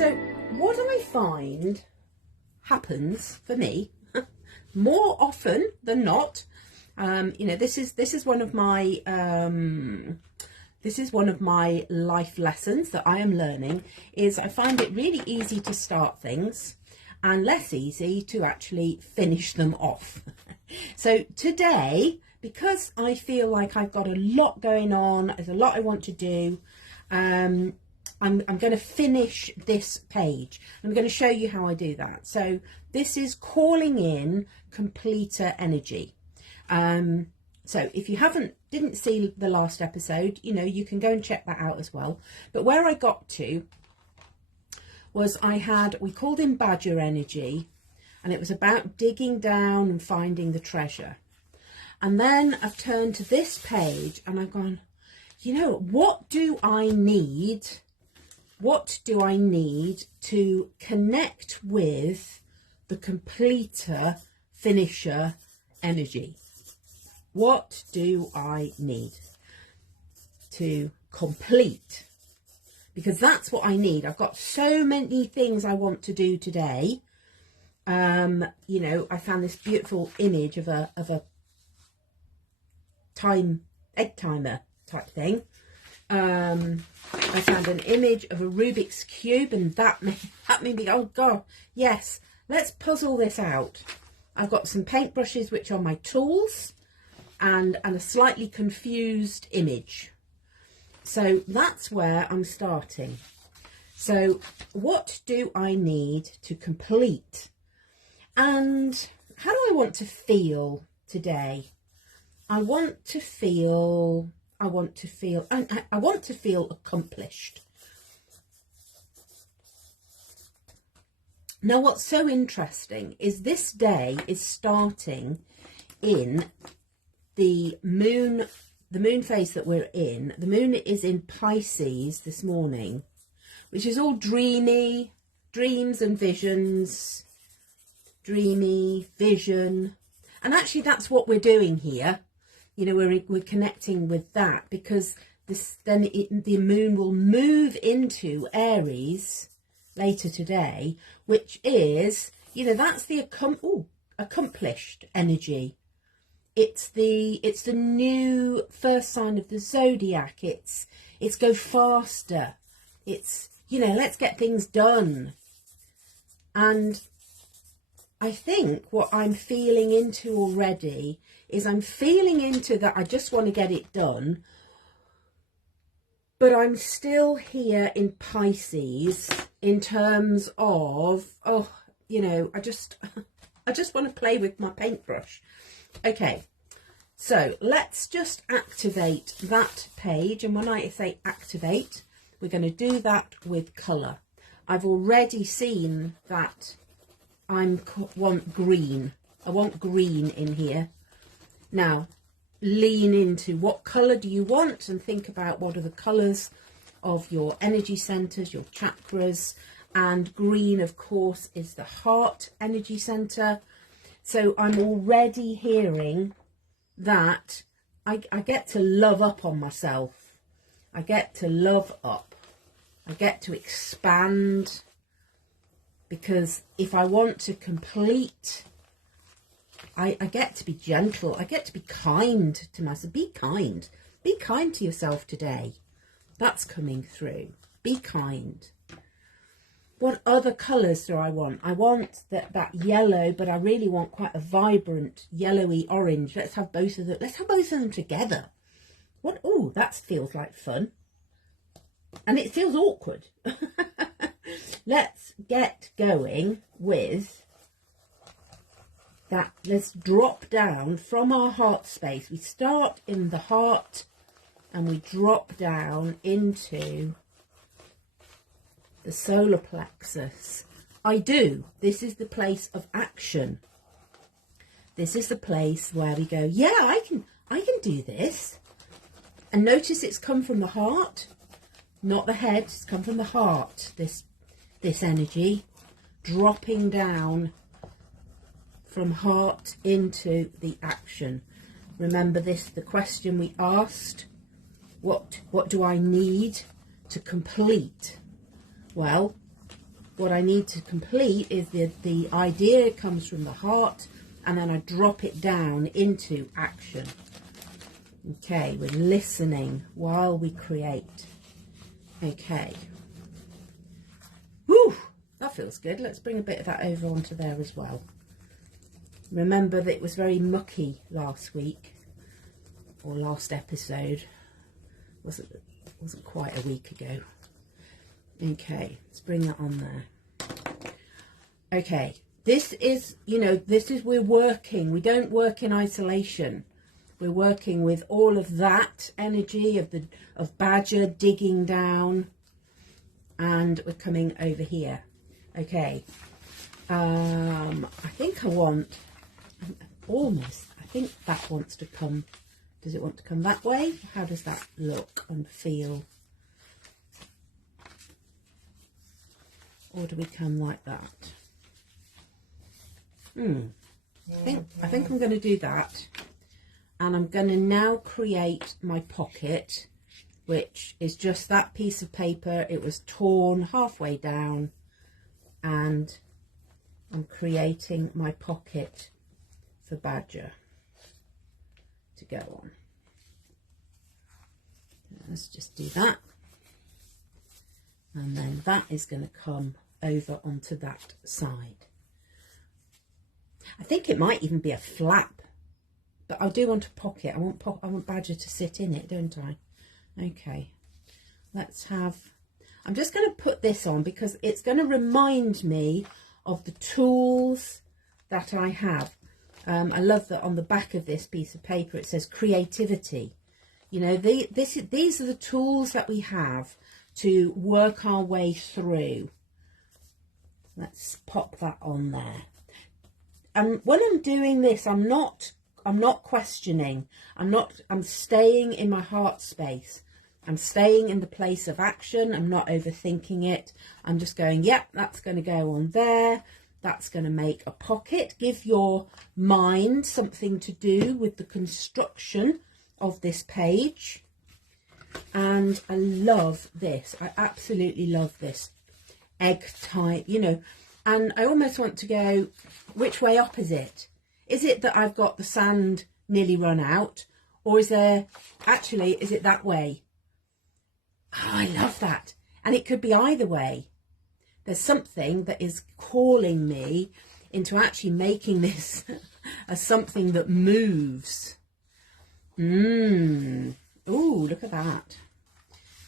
So what I find happens for me more often than not, you know, this is one of my life lessons that I am learning, is I find it really easy to start things and less easy to actually finish them off. So today, because I feel like I've got a lot going on, there's a lot I want to do, I'm going to finish this page. I'm going to show you how I do that. So this is calling in completer energy. So if you didn't see the last episode, you know, you can go and check that out as well. But where I got to was we called in badger energy, and it was about digging down and finding the treasure. And then I've turned to this page and I've gone, you know, what do I need to connect with the completer, finisher energy? What do I need to complete? Because that's what I need. I've got so many things I want to do today. You know, I found this beautiful image of a egg timer type thing. I found an image of a Rubik's Cube, and that made me go, oh God, yes, let's puzzle this out. I've got some paintbrushes, which are my tools, and a slightly confused image. So that's where I'm starting. So what do I need to complete? And how do I want to feel today? I want to feel accomplished. Now, what's so interesting is this day is starting in the moon phase that we're in. The moon is in Pisces this morning, which is all dreamy, dreams and visions, dreamy vision. And actually that's what we're doing here. You know, we're connecting with that, because the moon will move into Aries later today, which is, you know, that's the accomplished energy. It's the new first sign of the zodiac. It's go faster. It's, you know, let's get things done. And I think what I'm feeling into already is I'm feeling into that I just want to get it done, but I'm still here in Pisces in terms of, oh, you know, I just want to play with my paintbrush. Okay, so let's just activate that page. And when I say activate, we're going to do that with colour. I've already seen that I want green. I want green in here. Now, lean into what colour do you want, and think about what are the colours of your energy centres, your chakras. And green, of course, is the heart energy centre. So I'm already hearing that I get to love up on myself. I get to love up. I get to expand, because if I want to complete, I get to be gentle. I get to be kind to myself. Be kind. Be kind to yourself today. That's coming through. Be kind. What other colours do I want? I want that yellow, but I really want quite a vibrant yellowy orange. Let's have both of them. Let's have both of them together. What? Oh, that feels like fun. And it feels awkward. Let's get going with that. Let's drop down from our heart space. We start in the heart and we drop down into the solar plexus. This is the place of action. This is the place where we go, yeah, I can do this. And notice it's come from the heart, not the head. It's come from the heart. This energy dropping down from heart into the action. Remember the question we asked, what do I need to complete? Well, what I need to complete is the idea comes from the heart, and then I drop it down into action. Okay, we're listening while we create. Okay. Woo! That feels good. Let's bring a bit of that over onto there as well. Remember that it was very mucky last week, or last episode. Wasn't quite a week ago. Okay, let's bring that on there. Okay, this is, we're working. We don't work in isolation. We're working with all of that energy of Badger digging down, and we're coming over here. Okay, I think I think that wants to come. Does it want to come that way? How does that look and feel? Or do we come like that? I think I'm going to do that. And I'm going to now create my pocket, which is just that piece of paper. It was torn halfway down, and I'm creating my pocket for Badger to go on. Let's just do that. And then that is going to come over onto that side. I think it might even be a flap, but I do want a pocket. I want Badger to sit in it, don't I? Okay, I'm just going to put this on because it's going to remind me of the tools that I have. I love that on the back of this piece of paper it says creativity. These are the tools that we have to work our way through. Let's pop that on there. And when I'm doing this, I'm not questioning. I'm staying in my heart space. I'm staying in the place of action. I'm not overthinking it. I'm just going, yep, that's going to go on there. That's going to make a pocket. Give your mind something to do with the construction of this page. And I love this. I absolutely love this egg type, and I almost want to go, which way up is it? Is it that I've got the sand nearly run out, or is it that way? Oh, I love that. And it could be either way. There's something that is calling me into actually making this as something that moves. Ooh, look at that.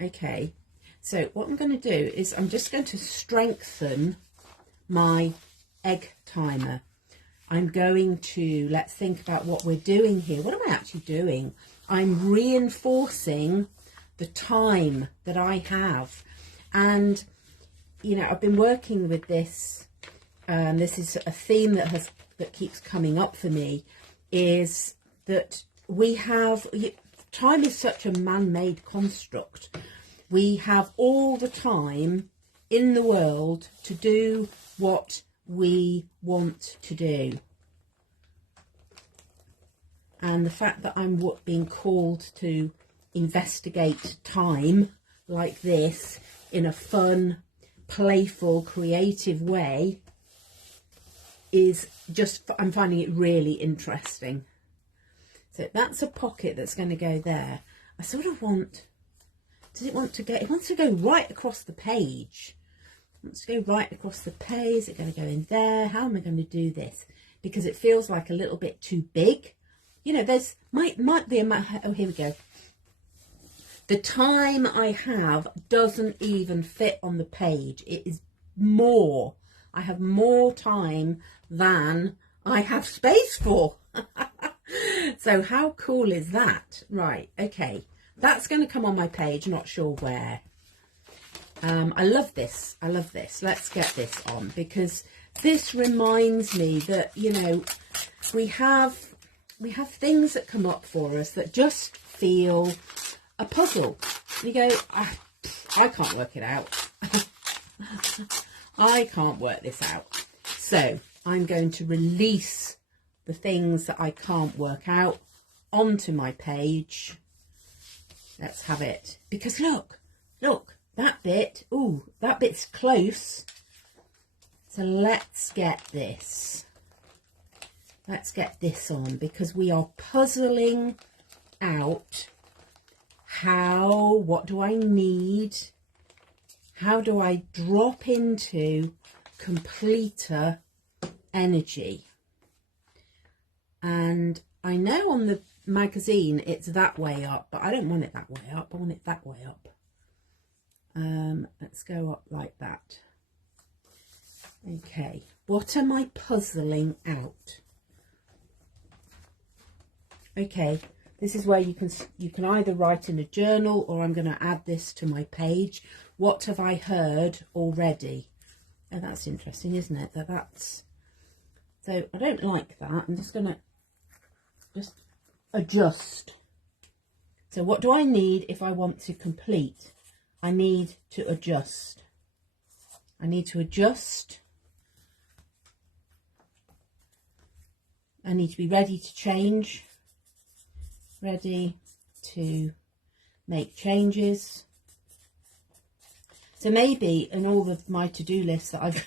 Okay, so what I'm going to do is I'm just going to strengthen my egg timer. I'm going to, let's think about what we're doing here. What am I actually doing? I'm reinforcing the time that I have. And, I've been working with this. This is a theme that keeps coming up for me, is that time is such a man-made construct. We have all the time in the world to do what we want to do. And the fact that I'm being called to investigate time like this in a fun, playful, creative way is just, I'm finding it really interesting. So that's a pocket that's going to go there. I sort of want, it wants to go right across the page. It wants to go right across the page. Is it going to go in there? How am I going to do this? Because it feels like a little bit too big. There's might be oh, here we go. The time I have doesn't even fit on the page. It is more. I have more time than I have space for. So how cool is that? Right, okay. That's going to come on my page, not sure where. I love this. Let's get this on, because this reminds me that, we have things that come up for us that just feel a puzzle. You go, I can't work it out. I can't work this out. So I'm going to release the things that I can't work out onto my page. Let's have it. Because look, that bit, that bit's close. So let's get this. Let's get this on, because we are puzzling out what do I need? How do I drop into completer energy? And I know on the magazine it's that way up, but I don't want it that way up. I want it that way up. Let's go up like that. Okay, what am I puzzling out? Okay, this is where you can either write in a journal, or I'm going to add this to my page. What have I heard already? Oh, that's interesting, isn't it? That's so I don't like that. I'm just going to adjust. So what do I need if I want to complete? I need to adjust. I need to adjust. I need to be ready to change. Ready to make changes. So maybe in all of my to-do lists that I've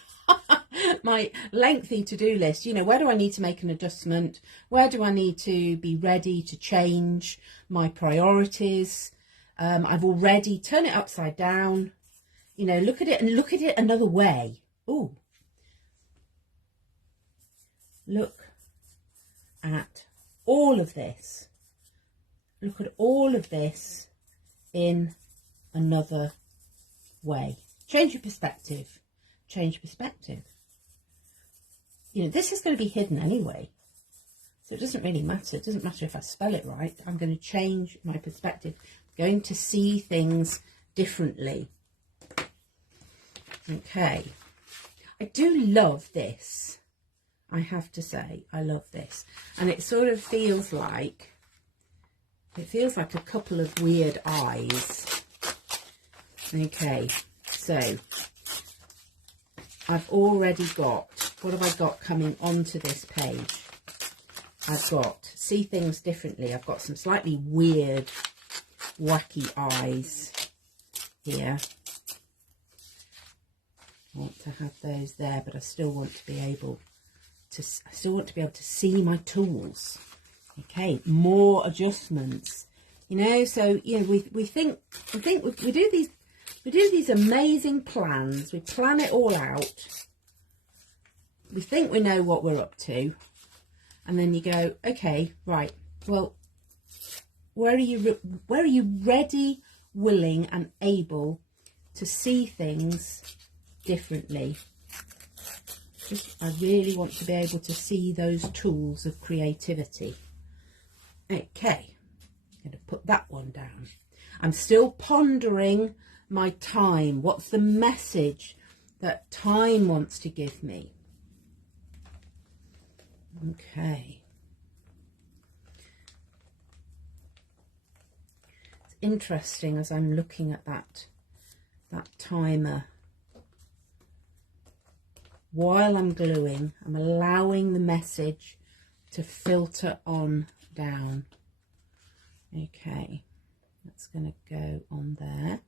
my lengthy to-do list, you know, where do I need to make an adjustment? Where do I need to be ready to change my priorities? I've already turned it upside down. You know, look at it and look at it another way. Ooh. Look at all of this. Look at all of this in another way. Change your perspective. Change perspective. You know, this is going to be hidden anyway. So it doesn't really matter. It doesn't matter if I spell it right. I'm going to change my perspective. I'm going to see things differently. Okay. I do love this. I have to say, I love this. And it sort of feels like, a couple of weird eyes. Okay, so I've already got, what have I got coming onto this page? I've got see things differently. I've got some slightly weird, wacky eyes here. I want to have those there, but I still want to be able to see my tools. Okay, more adjustments. You know, so you know, we think we do these amazing plans. We plan it all out. We think we know what we're up to, and then you go, okay, right. Well, where are you ready, willing, and able to see things differently? I really want to be able to see those tools of creativity. Okay, I'm going to put that one down. I'm still pondering my time. What's the message that time wants to give me? Okay. It's interesting as I'm looking at that timer. While I'm gluing, I'm allowing the message to filter on down. Okay, that's going to go on there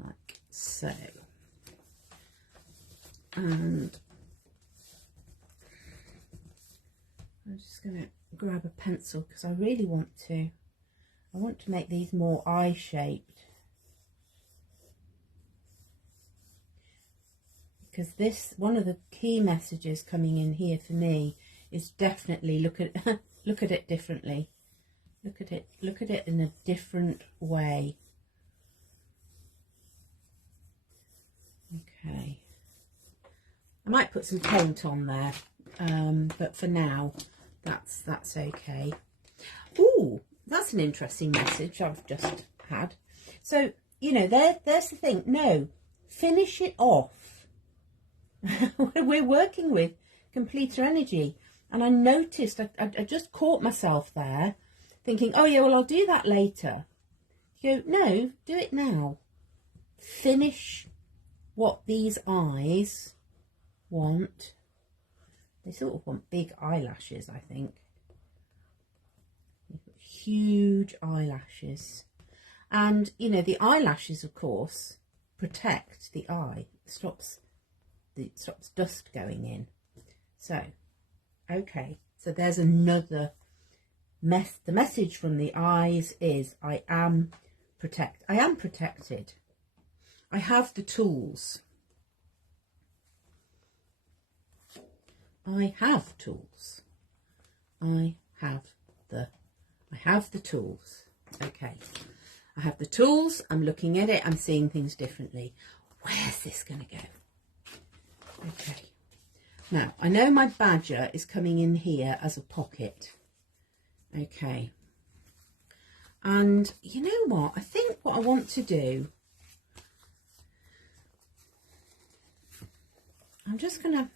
like so. And I'm just going to grab a pencil because I really want to make these more eye-shaped. Because this, one of the key messages coming in here for me is definitely look at it differently. Look at it in a different way. Okay. I might put some paint on there, but for now, that's okay. Ooh, that's an interesting message I've just had. So, you know, there's the thing. No, finish it off. We're working with completer energy, and I noticed I just caught myself there thinking, oh yeah, well I'll do that later. You go, no, do it now. Finish what these eyes want. They sort of want big eyelashes, I think. Huge eyelashes. And you know, the eyelashes of course protect the eye. It stops stops dust going in. So, okay, so there's another the message from the eyes is I am protected. I have the tools. I have tools. I have the tools. Okay. I have the tools. I'm looking at it. I'm seeing things differently. Where's this going to go? Okay. Now, I know my badger is coming in here as a pocket. Okay. And you know what? I think what I want to do, I'm just going to,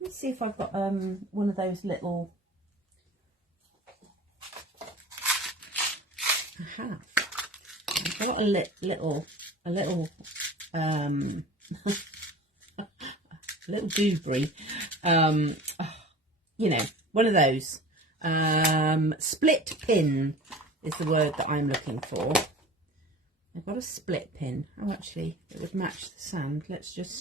let's see if I've got one of those little, I've got a little little doobry, you know, one of those, split pin is the word that I'm looking for. I've got a split pin. Oh, actually, it would match the sand. Let's just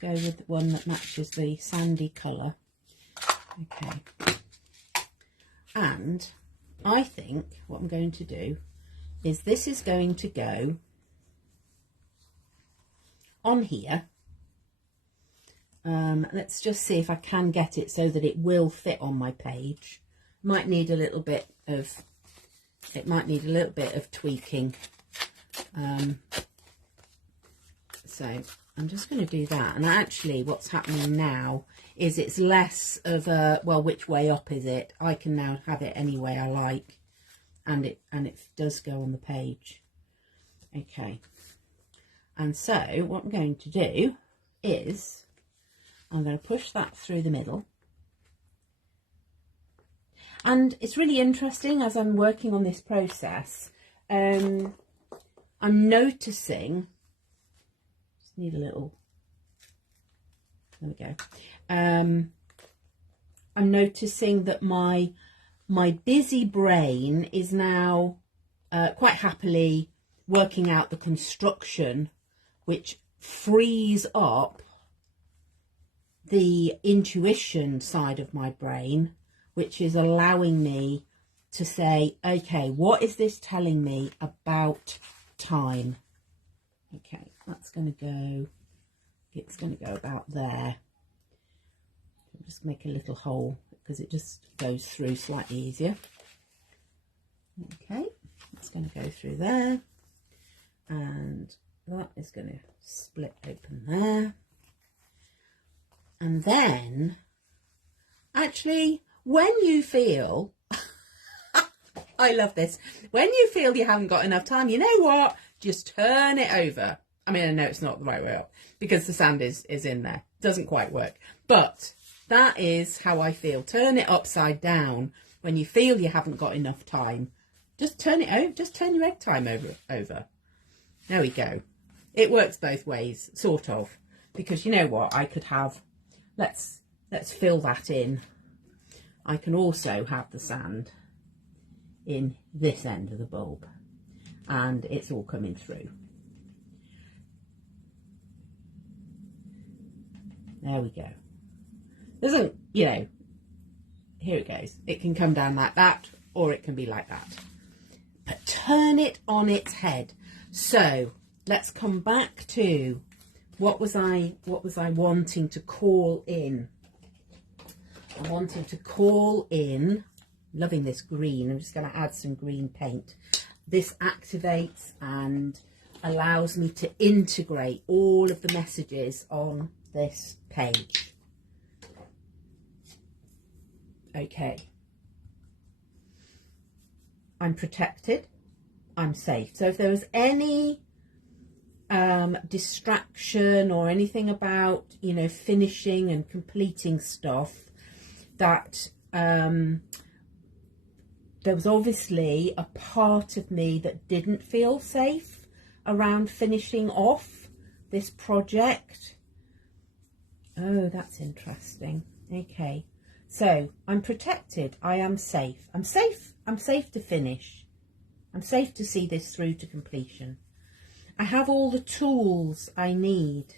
go with the one that matches the sandy colour. Okay. And I think what I'm going to do is this is going to go on here. Let's just see if I can get it so that it will fit on my page. Might need a little bit of, it might need a little bit of tweaking. So I'm just going to do that. And actually what's happening now is it's less of a, well, which way up is it? I can now have it any way I like. And it does go on the page. Okay. And so what I'm going to do is I'm going to push that through the middle. And it's really interesting as I'm working on this process. I'm noticing, just need a little, there we go. I'm noticing that my busy brain is now quite happily working out the construction, which frees up the intuition side of my brain, which is allowing me to say, okay, what is this telling me about time? Okay, that's going to go, it's going to go about there. I'll just make a little hole because it just goes through slightly easier. Okay, it's going to go through there, and that is going to split open there. And then, actually, when you feel, I love this, when you feel you haven't got enough time, you know what? Just turn it over. I mean, I know it's not the right way up because the sand is in there. Doesn't quite work. But that is how I feel. Turn it upside down when you feel you haven't got enough time. Just turn it over. Just turn your egg time over. There we go. It works both ways, sort of. Because you know what? I could have, let's fill that in. I can also have the sand in this end of the bulb. And it's all coming through. There we go. Doesn't, you know, here it goes. It can come down like that, or it can be like that. But turn it on its head. So let's come back to what was I wanting to call in? I wanted to call in, loving this green. I'm just going to add some green paint. This activates and allows me to integrate all of the messages on this page. Okay. I'm protected. I'm safe. So if there was any distraction or anything about, you know, finishing and completing stuff, that there was obviously a part of me that didn't feel safe around finishing off this project. Oh, that's interesting. Okay, so I'm protected. I am safe. I'm safe. I'm safe to finish. I'm safe to see this through to completion. I have all the tools I need.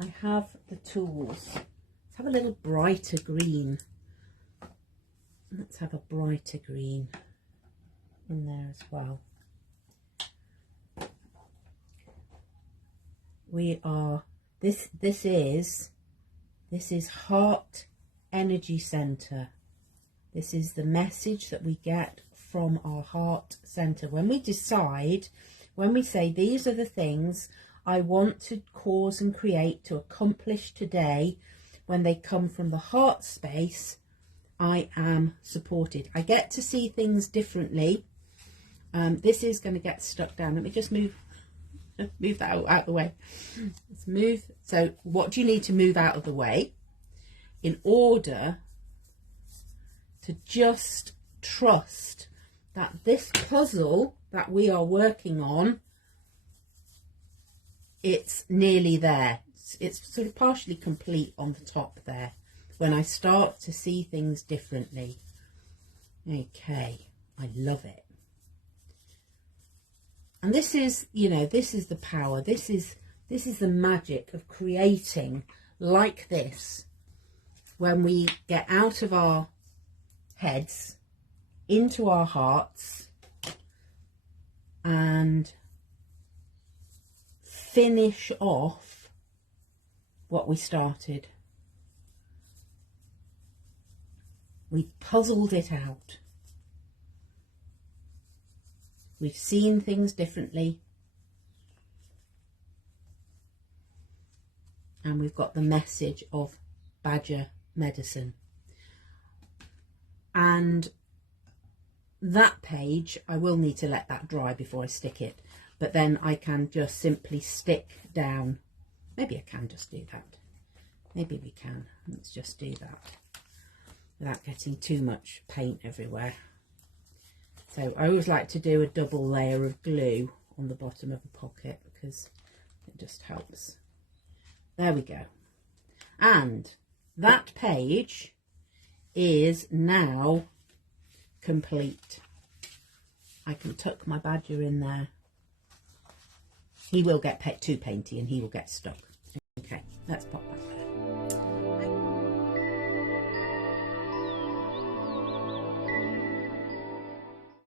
I have the tools. Let's have a little brighter green. Let's have a brighter green in there as well. We are, this is heart energy center. This is the message that we get from our heart center. When we decide, when we say these are the things I want to cause and create to accomplish today, when they come from the heart space, I am supported. I get to see things differently. This is going to get stuck down. Let me just move that out of the way. Let's move. So what do you need to move out of the way in order to just trust that this puzzle that we are working on, it's nearly there. It's sort of partially complete on the top there when I start to see things differently. Okay, I love it. And this is, you know, this is the power. This is the magic of creating like this, when we get out of our heads into our hearts and finish off what we started. We puzzled it out. We've seen things differently. And we've got the message of badger medicine. And that page, I will need to let that dry before I stick it. But then I can just simply stick down. Maybe I can just do that. Maybe we can. Let's just do that without getting too much paint everywhere. So I always like to do a double layer of glue on the bottom of a pocket because it just helps. There we go. And that page is now complete. I can tuck my badger in there. He will get too painty and he will get stuck. Okay, let's pop that there.